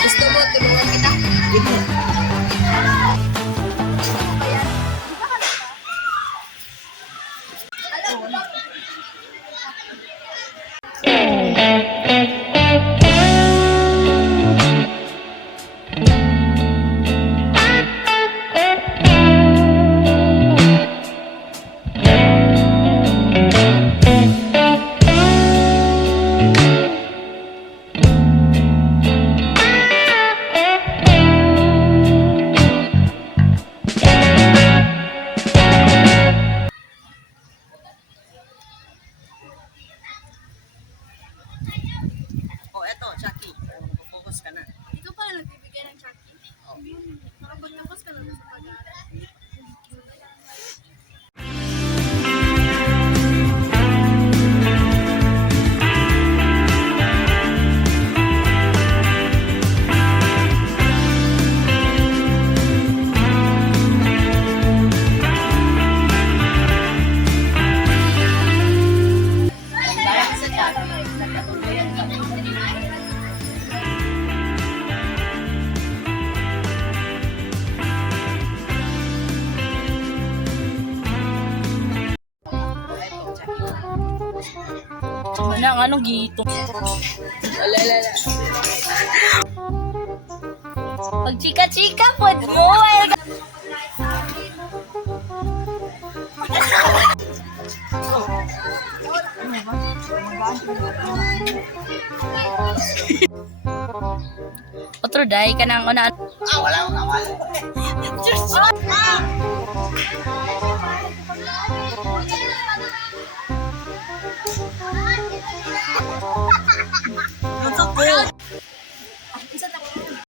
Gusto mo, tulungan kita. Oh, eto, Chucky. Focus ka na. Ikaw pala nagbibigay ng Chucky. Nakapagtapos ka na sa pag-aaral. Dahil sa Chucky, nagkatuluyan ka. Oh, eto, Chucky. Ano ang anong gito? Alalala. Pag chika-chika, pod mo. Otro day ka nang una. Wala akong kawal.